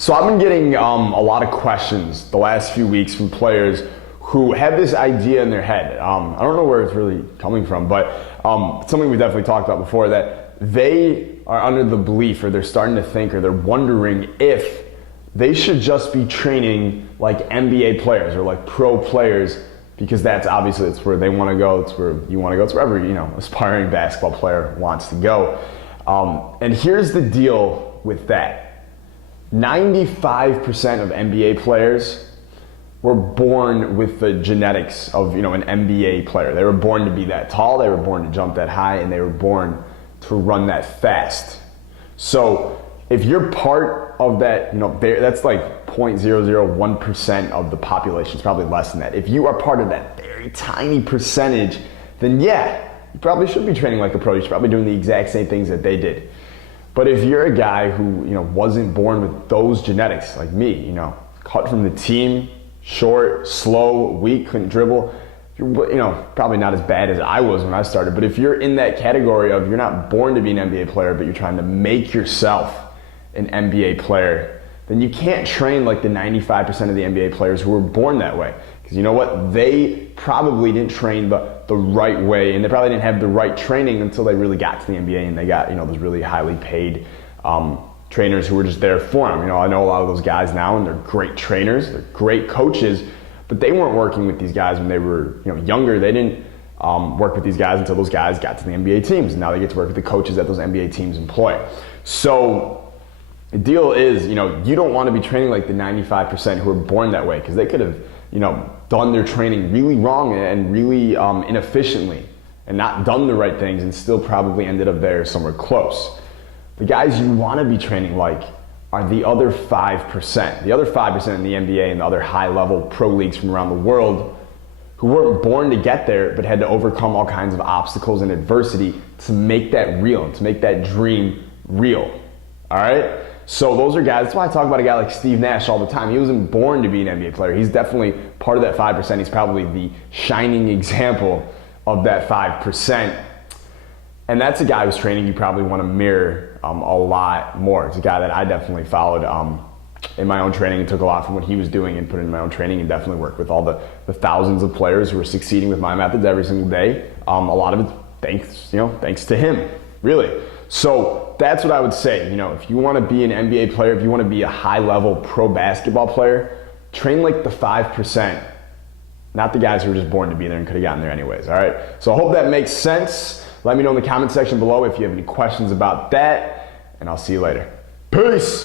So I've been getting a lot of questions the last few weeks from players who have this idea in their head. I don't know where it's really coming from, but something we definitely talked about before, that they are under the belief, or they're starting to think, or they're wondering if they should just be training like NBA players or like pro players, because that's obviously it's where they want to go, it's where you want to go, it's wherever aspiring basketball player wants to go. And here's the deal with that. 95% of NBA players were born with the genetics of an NBA player. They were born to be that tall, they were born to jump that high, and they were born to run that fast. So if you're part of that, that's like 0.001% of the population. It's probably less than that. If you are part of that very tiny percentage, then yeah, you probably should be training like a pro. You should probably be doing the exact same things that they did. But if you're a guy who wasn't born with those genetics, like me, cut from the team, short, slow, weak, couldn't dribble, you're probably not as bad as I was when I started. But if you're in that category of you're not born to be an NBA player, but you're trying to make yourself an NBA player, then you can't train like the 95% of the NBA players who were born that way. Because you know what? They probably didn't train the right way, and they probably didn't have the right training until they really got to the NBA and they got those really highly paid trainers who were just there for them. I know a lot of those guys now, and they're great trainers, they're great coaches, but they weren't working with these guys when they were younger. They didn't work with these guys until those guys got to the NBA teams, and now they get to work with the coaches that those NBA teams employ. So the deal is, you don't want to be training like the 95% who are born that way, because they could have, done their training really wrong and really inefficiently, and not done the right things, and still probably ended up there somewhere close. The guys you want to be training like are the other 5%. The other 5% in the NBA and the other high-level pro leagues from around the world who weren't born to get there, but had to overcome all kinds of obstacles and adversity to make that real, to make that dream real. All right? So those are guys, that's why I talk about a guy like Steve Nash all the time. He wasn't born to be an NBA player. He's definitely part of that 5%. He's probably the shining example of that 5%. And that's a guy whose training you probably want to mirror a lot more. It's a guy that I definitely followed in my own training and took a lot from what he was doing and put it in my own training, and definitely worked with all the thousands of players who are succeeding with my methods every single day. A lot of it thanks to him, really. So that's what I would say. If you want to be an NBA player, if you want to be a high-level pro basketball player, train like the 5%, not the guys who were just born to be there and could have gotten there anyways, all right? So I hope that makes sense. Let me know in the comment section below if you have any questions about that, and I'll see you later. Peace!